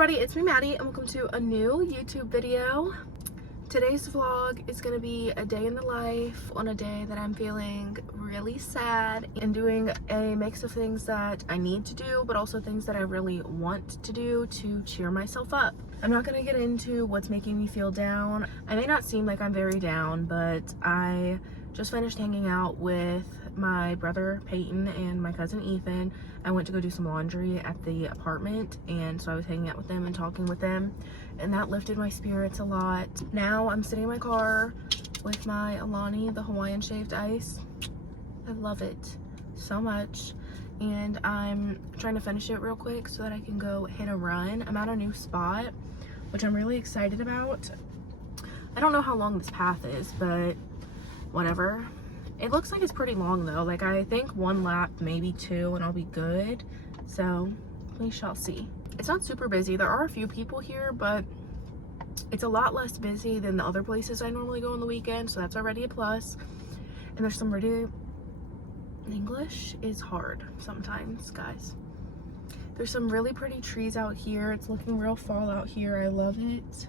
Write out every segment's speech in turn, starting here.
everybody, it's me Maddie and welcome to a new YouTube video. Today's vlog is going to be a day in the life on a day that I'm feeling really sad and doing a mix of things that I need to do but also things that I really want to do to cheer myself up. I'm not going to get into what's making me feel down. I may not seem like I'm very down, but I just finished hanging out with my brother Peyton and my cousin Ethan. I went to go do some laundry at the apartment, and so I was hanging out with them and talking with them, and that lifted my spirits a lot. Now I'm sitting in my car with my Alani, the Hawaiian shaved ice. I love it so much, and I'm trying to finish it real quick so that I can go hit a run. I'm at a new spot, which I'm really excited about. I don't know how long this path is, but whatever. It looks like it's pretty long though. Like, I think one lap, maybe two, and I'll be good. So we shall see. It's not super busy. There are a few people here, but it's a lot less busy than the other places I normally go on the weekend, so that's already a plus. And there's some really... English is hard sometimes, guys. There's some really pretty trees out here. It's looking real fall out here. I love it.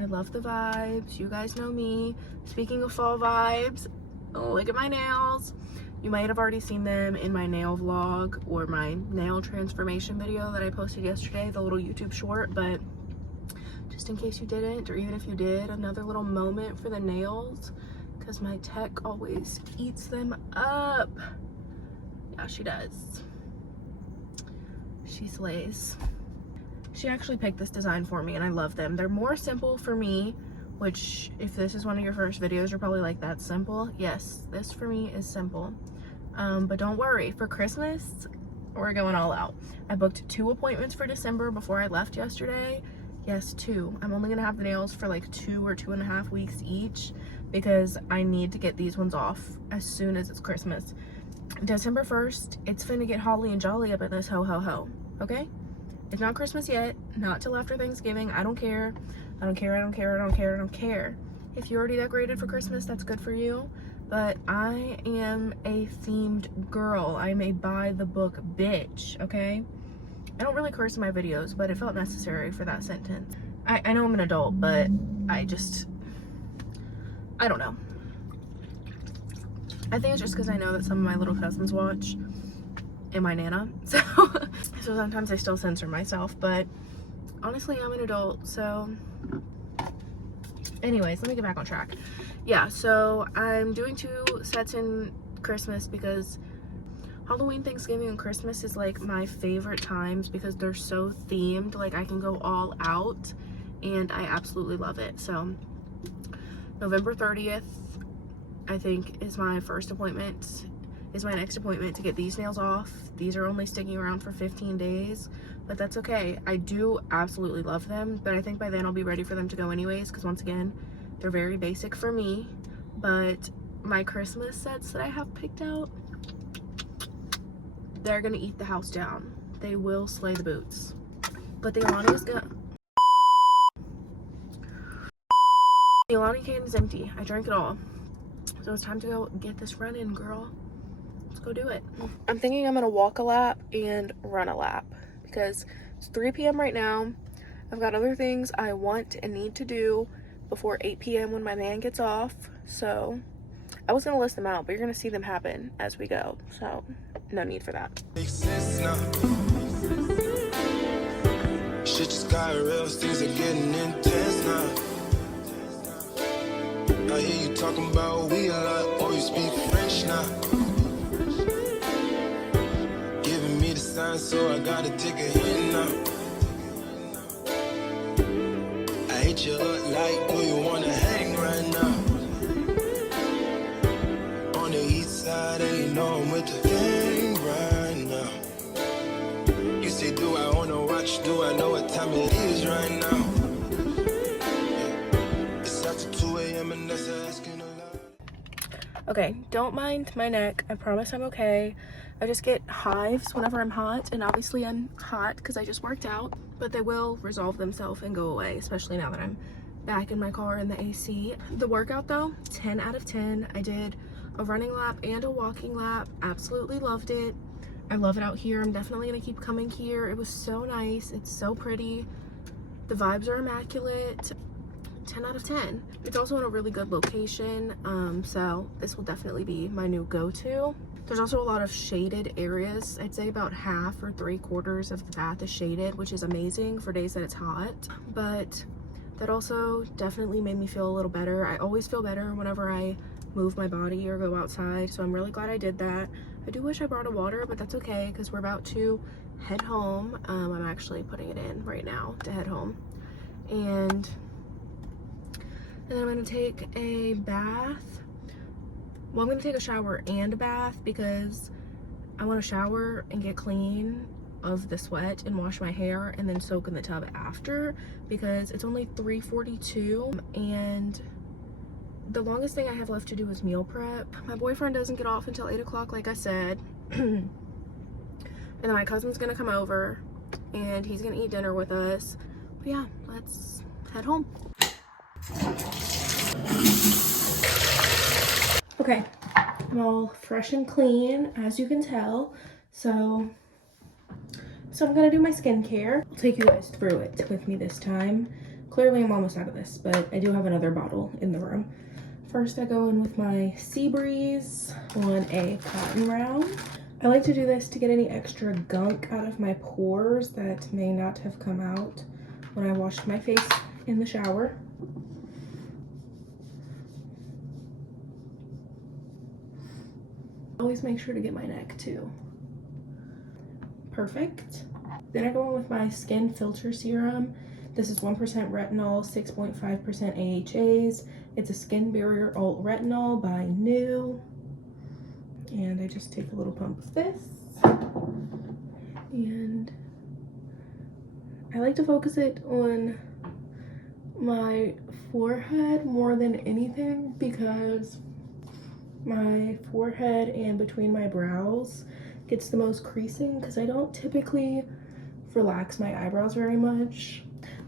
I love the vibes. You guys know me. Speaking of fall vibes, look at my nails. You might have already seen them in my nail vlog or my nail transformation video that I posted yesterday, the little YouTube short, but just in case you didn't, or even if you did, another little moment for the nails, because my tech always eats them up. Yeah, she does. She slays. She actually picked this design for me and I love them. They're more simple for me, which if this is one of your first videos, you're probably like, that's simple. Yes, this for me is simple. But don't worry, for Christmas, we're going all out. I booked 2 appointments for December before I left yesterday. Yes, 2. I'm only gonna have the nails for like 2 or 2.5 weeks each because I need to get these ones off as soon as it's Christmas. December 1st, it's finna get holly and jolly up in this ho, okay? It's not Christmas yet, not till after Thanksgiving. I don't care. I don't care, I don't care, I don't care, I don't care. If you already decorated for Christmas, that's good for you. But I am a themed girl. I'm a by the book bitch, okay? I don't really curse in my videos, but it felt necessary for that sentence. I know I'm an adult, but I don't know. I think it's just because I know that some of my little cousins watch and my nana. So sometimes I still censor myself, but honestly, I'm an adult, so... Anyways, let me get back on track. Yeah, so I'm doing 2 sets in Christmas because Halloween, Thanksgiving, and Christmas is like my favorite times because they're so themed. Like, I can go all out and I absolutely love it. So November 30th, I think, is my first appointment, is my next appointment to get these nails off. These are only sticking around for 15 days, but that's okay. I do absolutely love them, but I think by then I'll be ready for them to go anyways, because once again, they're very basic for me. But my Christmas sets that I have picked out, they're gonna eat the house down. They will slay the boots. But the Alani is gonna... The Alani can is empty. I drank it all. So it's time to go get this run in, girl. Let's go do it. I'm thinking I'm gonna walk a lap and run a lap because it's 3 p.m. right now. I've got other things I want and need to do before 8 p.m. when my man gets off. So I was gonna list them out, but you're gonna see them happen as we go. So no need for that. Shit just got real, things are getting intense now. I hear you talking about we a lot, or you speak French now. Giving me the sign, so I gotta take a hint now. I hit you up like, do you wanna hang right now? On the east side, and you know I'm with the gang right now. You say, do I wanna watch? Do I know what time it is right now? Okay, don't mind my neck. I promise I'm okay. I just get hives whenever I'm hot, and obviously I'm hot because I just worked out, but they will resolve themselves and go away, especially now that I'm back in my car in the AC. The workout though, 10 out of 10. I did a running lap and a walking lap. Absolutely loved it. I love it out here. I'm definitely gonna keep coming here. It was so nice. It's so pretty. The vibes are immaculate. 10 out of 10. It's also in a really good location, so this will definitely be my new go-to. There's also a lot of shaded areas. I'd say about half or 3/4 of the bath is shaded, which is amazing for days that it's hot. But that also definitely made me feel a little better. I always feel better whenever I move my body or go outside, so I'm really glad I did that. I do wish I brought a water, but that's okay because we're about to head home. I'm actually putting it in right now to head home. And then I'm gonna take a bath. Well, I'm gonna take a shower and a bath because I wanna shower and get clean of the sweat and wash my hair and then soak in the tub after, because it's only 3:42 and the longest thing I have left to do is meal prep. My boyfriend doesn't get off until 8 o'clock, like I said. And then my cousin's gonna come over and he's gonna eat dinner with us. But yeah, let's head home. Okay, I'm all fresh and clean, as you can tell. So I'm gonna do my skincare. I'll take you guys through it with me this time. Clearly I'm almost out of this, but I do have another bottle in the room. First I go in with my Sea Breeze on a cotton round. I like to do this to get any extra gunk out of my pores that may not have come out when I washed my face in the shower. Always make sure to get my neck too. Perfect. Then I go in with my Skin Filter Serum. This is 1% retinol, 6.5% AHAs. It's a Skin Barrier Alt Retinol by New. And I just take a little pump of this. And I like to focus it on my forehead more than anything because my forehead and between my brows gets the most creasing because I don't typically relax my eyebrows very much.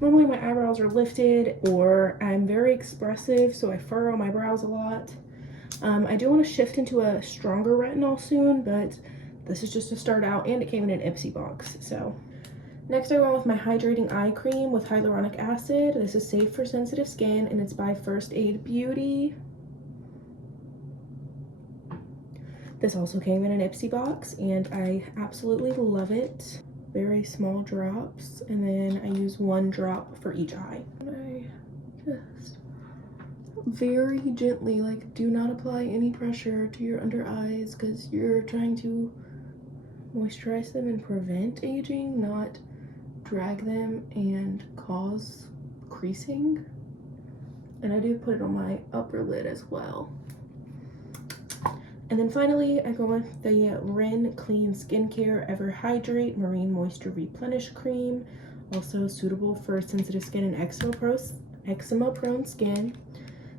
Normally my eyebrows are lifted or I'm very expressive, so I furrow my brows a lot. I do want to shift into a stronger retinol soon, but this is just to start out, and it came in an Ipsy box. So next I went with my hydrating eye cream with hyaluronic acid. This is safe for sensitive skin and it's by First Aid Beauty. This also came in an Ipsy box and I absolutely love it. Very small drops, and then I use 1 drop for each eye. And I just very gently, like, do not apply any pressure to your under eyes because you're trying to moisturize them and prevent aging, not drag them and cause creasing. And I do put it on my upper lid as well. And then finally, I go with the Rin Clean Skincare Ever Hydrate Marine Moisture Replenish Cream. Also suitable for sensitive skin and eczema-prone skin.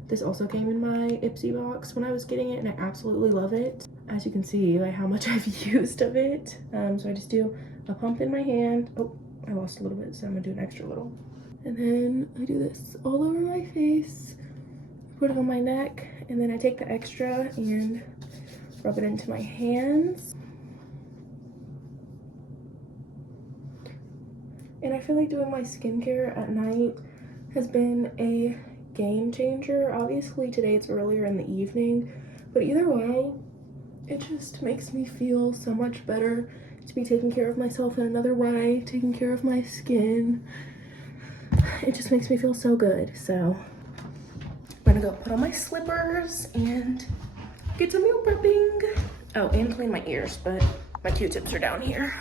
This also came in my Ipsy box when I was getting it, and I absolutely love it. As you can see, like how much I've used of it. So I just do a pump in my hand. Oh, I lost a little bit, so I'm gonna do an extra little. And then I do this all over my face, put it on my neck, and then I take the extra and rub it into my hands. And I feel like doing my skincare at night has been a game changer. Obviously today it's earlier in the evening, but either way, it just makes me feel so much better to be taking care of myself in another way, taking care of my skin. It just makes me feel so good. So I'm gonna go put on my slippers and get to meal prepping. Oh, and clean my ears, but my Q-tips are down here.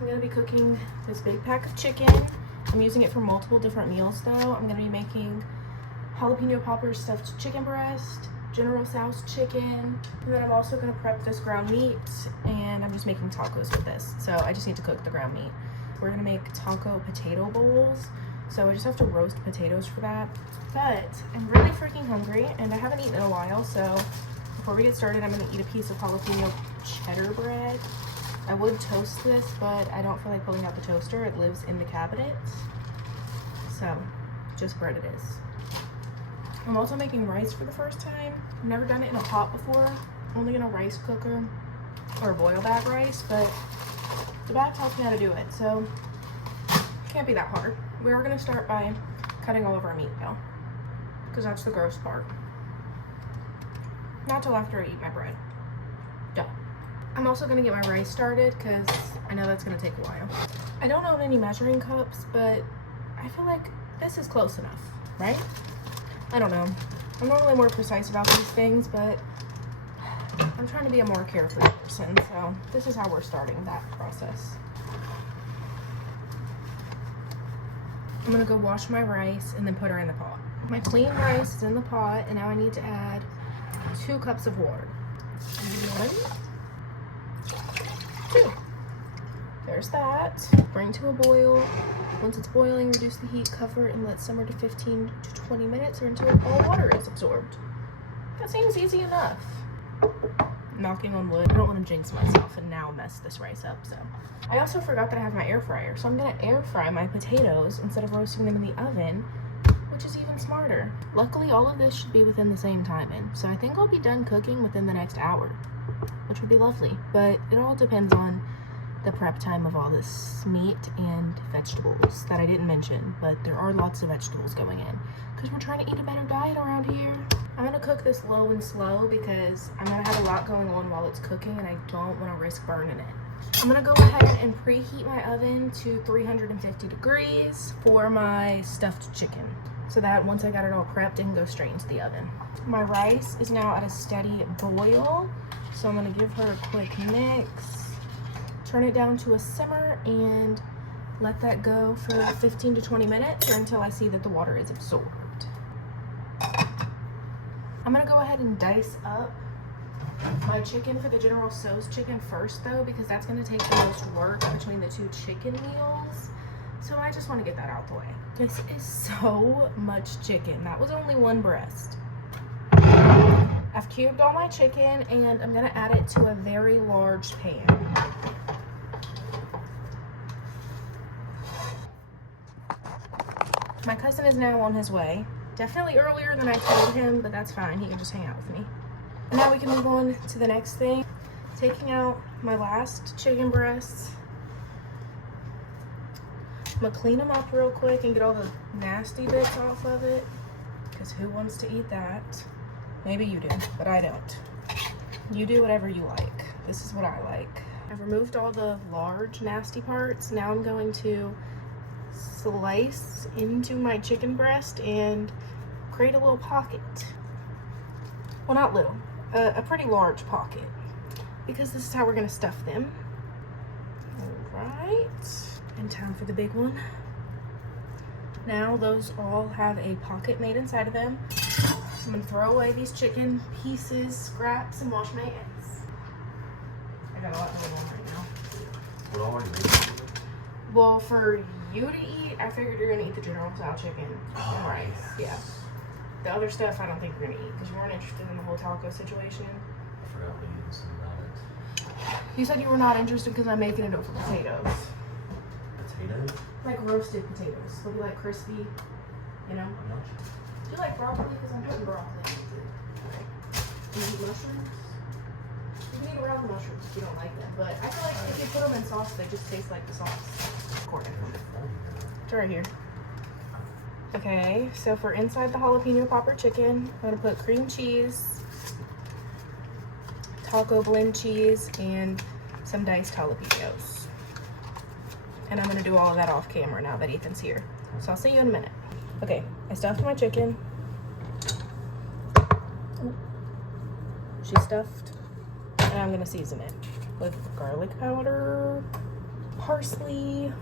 I'm gonna be cooking this big pack of chicken. I'm using it for multiple different meals though. I'm gonna be making jalapeno popper stuffed chicken breast, General Tso's chicken, and then I'm also gonna prep this ground meat, and I'm just making tacos with this. So I just need to cook the ground meat. We're gonna make taco potato bowls. So I just have to roast potatoes for that. But I'm really freaking hungry and I haven't eaten in a while. So before we get started, I'm gonna eat a piece of jalapeno cheddar bread. I would toast this, but I don't feel like pulling out the toaster. It lives in the cabinet. So, just bread it is. I'm also making rice for the first time. I've never done it in a pot before, only in a rice cooker or boil bag rice, but the bag tells me how to do it, so it can't be that hard. We are gonna start by cutting all of our meat though, because that's the gross part. Not till after I eat my bread. Done. I'm also gonna get my rice started because I know that's gonna take a while. I don't own any measuring cups, but I feel like this is close enough, right? I don't know. I'm normally more precise about these things, but I'm trying to be a more carefree person, so this is how we're starting that process. I'm gonna go wash my rice and then put her in the pot. My clean rice is in the pot, and now I need to add 2 cups of water. 1, 2. There's that. Bring to a boil. Once it's boiling, reduce the heat, cover, and let simmer to 15 to 20 minutes or until all water is absorbed. That seems easy enough. Knocking on wood. I don't want to jinx myself and now mess this rice up, so. I also forgot that I have my air fryer, so I'm gonna air fry my potatoes instead of roasting them in the oven, which is even smarter. Luckily, all of this should be within the same timing, so I think I'll be done cooking within the next hour, which would be lovely, but it all depends on the prep time of all this meat and vegetables that I didn't mention, but there are lots of vegetables going in because we're trying to eat a better diet around here. I'm gonna cook this low and slow because I'm gonna have a lot going on while it's cooking and I don't want to risk burning it. I'm gonna go ahead and preheat my oven to 350 degrees for my stuffed chicken so that once I got it all prepped, it can go straight into the oven. My rice is now at a steady boil, so I'm gonna give her a quick mix. Turn it down to a simmer and let that go for 15 to 20 minutes or until I see that the water is absorbed. I'm gonna go ahead and dice up my chicken for the General Tso's chicken first though, because that's gonna take the most work between the 2 chicken meals. So I just wanna get that out the way. This is so much chicken. That was only 1 breast. I've cubed all my chicken and I'm gonna add it to a very large pan. My cousin is now on his way. Definitely earlier than I told him, but that's fine. He can just hang out with me. Now we can move on to the next thing. Taking out my last chicken breasts. I'm gonna clean them up real quick and get all the nasty bits off of it, because who wants to eat that? Maybe you do, but I don't. You do whatever you like. This is what I like. I've removed all the large nasty parts. Now I'm going to slice into my chicken breast and create a little pocket. Well, not little, a pretty large pocket, because this is how we're gonna stuff them. All right, and time for the big one. Now those all have a pocket made inside of them. I'm gonna throw away these chicken pieces, scraps, and wash my hands. I got a lot going on right now. What all are you making? Well, for you to eat, I figured you're gonna eat the General Tso chicken and rice. Yeah. The other stuff I don't think you're gonna eat because you weren't interested in the whole taco situation. I forgot what you said about it. You said you were not interested because I'm making it over potatoes. Potatoes? Like roasted potatoes. They'll be like crispy, you know? I'm not sure. Do you like broccoli? Because I'm putting broccoli in it. Do you eat mushrooms? You can eat around the mushrooms if you don't like them. But I feel like if you put them in sauce, they just taste like the sauce. According. It's right here. Okay, so for inside the jalapeno popper chicken, I'm gonna put cream cheese, taco blend cheese, and some diced jalapenos. And I'm gonna do all of that off camera now that Ethan's here. So I'll see you in a minute. Okay, I stuffed my chicken. Ooh. She's stuffed. And I'm gonna season it with garlic powder, parsley,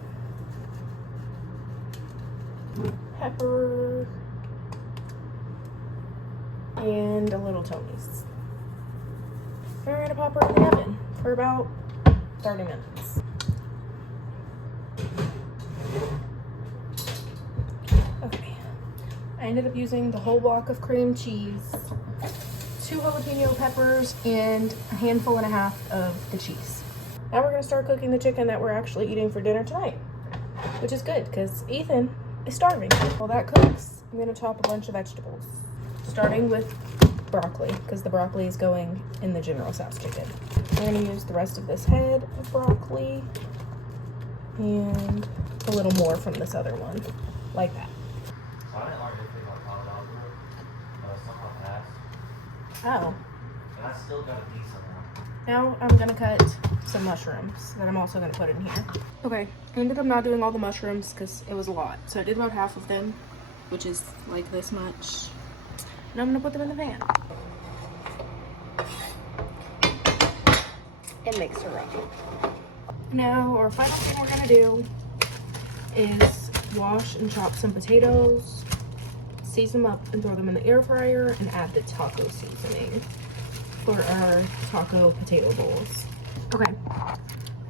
pepper, and a little Tony's. And we're gonna pop her in the oven for about 30 minutes. Okay, I ended up using the whole block of cream cheese, 2 jalapeno peppers, and a handful and a half of the cheese. Now we're gonna start cooking the chicken that we're actually eating for dinner tonight, which is good because Ethan is starving. While that cooks, I'm gonna chop a bunch of vegetables, starting with broccoli because the broccoli is going in the General Tso's chicken. We're gonna use the rest of this head of broccoli and a little more from this other one, like that. So I didn't learn anything about cauliflower. Somehow passed. Oh. And I still got a decent one. Now I'm gonna cut some mushrooms that I'm also gonna put in here. Okay, I ended up not doing all the mushrooms because it was a lot. So I did about half of them, which is like this much. And I'm gonna put them in the pan. And mix her up. Now our final thing we're gonna do is wash and chop some potatoes, season them up and throw them in the air fryer, and add the taco seasoning for our taco potato bowls. Okay,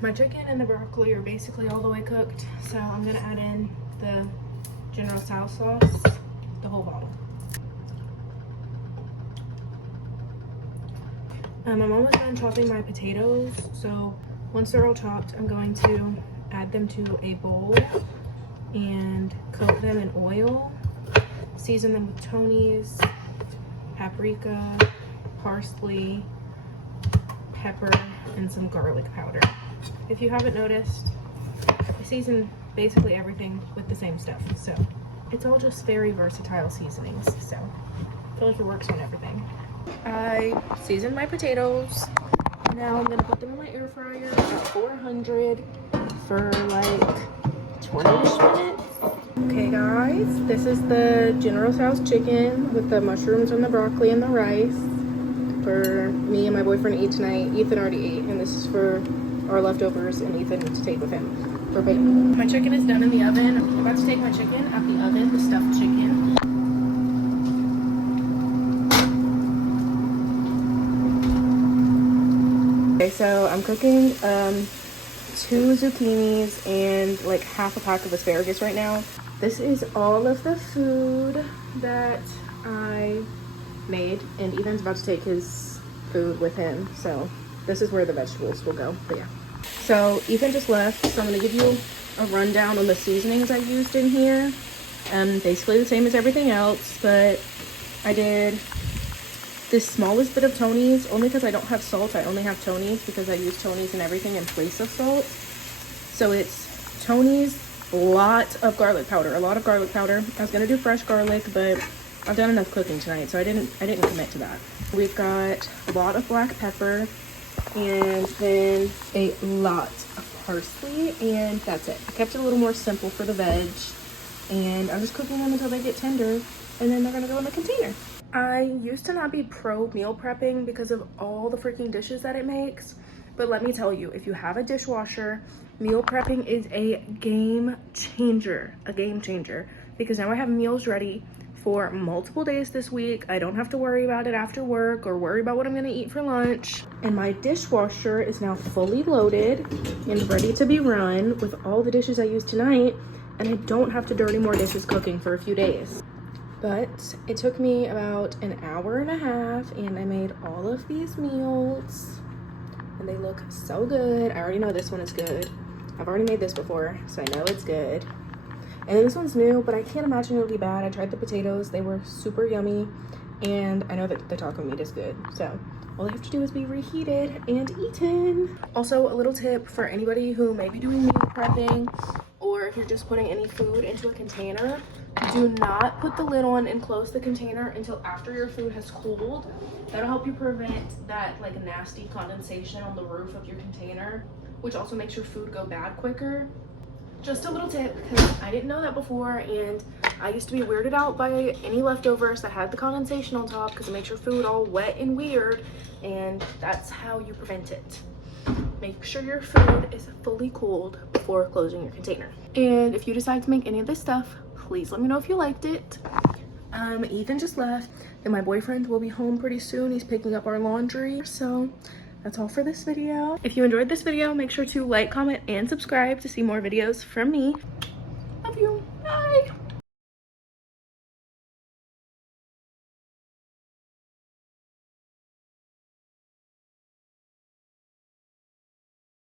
my chicken and the broccoli are basically all the way cooked, so I'm gonna add in the General Tso sauce, the whole bottle. I'm almost done chopping my potatoes, so once they're all chopped, I'm going to add them to a bowl and coat them in oil, season them with Tony's, paprika, parsley, pepper, and some garlic powder. If you haven't noticed, I season basically everything with the same stuff, so it's all just very versatile seasonings, so I feel like it works on everything. I seasoned my potatoes. Now I'm gonna put them in my air fryer at 400 for like 20-ish minutes. Okay guys, this is the General Tso's chicken with the mushrooms and the broccoli and the rice for me and my boyfriend to eat tonight. Ethan already ate, and this is for our leftovers and Ethan to take with him for bacon. My chicken is done in the oven. I'm about to take my chicken out the oven, the stuffed chicken. Okay, so I'm cooking 2 zucchinis and like half a pack of asparagus right now. This is all of the food that I made, and Ethan's about to take his food with him, so this is where the vegetables will go. But yeah, so Ethan just left, so I'm gonna give you a rundown on the seasonings I used in here. Basically the same as everything else, but I did this smallest bit of Tony's only because I don't have salt. I only have Tony's because I use Tony's and everything in place of salt. So it's Tony's, a lot of garlic powder. I was gonna do fresh garlic, but I've done enough cooking tonight, so I didn't commit to that. We've got a lot of black pepper, and then a lot of parsley, and that's it. I kept it a little more simple for the veg, and I'm just cooking them until they get tender, and then they're gonna go in the container. I used to not be pro meal prepping because of all the freaking dishes that it makes, but let me tell you, if you have a dishwasher, meal prepping is a game changer, because now I have meals ready for multiple days this week. I don't have to worry about it after work or worry about what I'm gonna eat for lunch. And my dishwasher is now fully loaded and ready to be run with all the dishes I used tonight, and I don't have to dirty more dishes cooking for a few days. But it took me about an hour and a half, and I made all of these meals, and they look so good. I already know this one is good. I've already made this before, so I know it's good. And then this one's new, but I can't imagine it'll be bad. I tried the potatoes, they were super yummy, and I know that the taco meat is good. So all they have to do is be reheated and eaten. Also, a little tip for anybody who may be doing meal prepping, or if you're just putting any food into a container, do not put the lid on and close the container until after your food has cooled. That'll help you prevent that like nasty condensation on the roof of your container, which also makes your food go bad quicker. Just a little tip, because I didn't know that before, and I used to be weirded out by any leftovers that had the condensation on top because it makes your food all wet and weird, and that's how you prevent it. Make sure your food is fully cooled before closing your container. And if you decide to make any of this stuff, please let me know if you liked it. Ethan just left, and my boyfriend will be home pretty soon. He's picking up our laundry, so that's all for this video. If you enjoyed this video, make sure to like, comment, and subscribe to see more videos from me. Love you. Bye.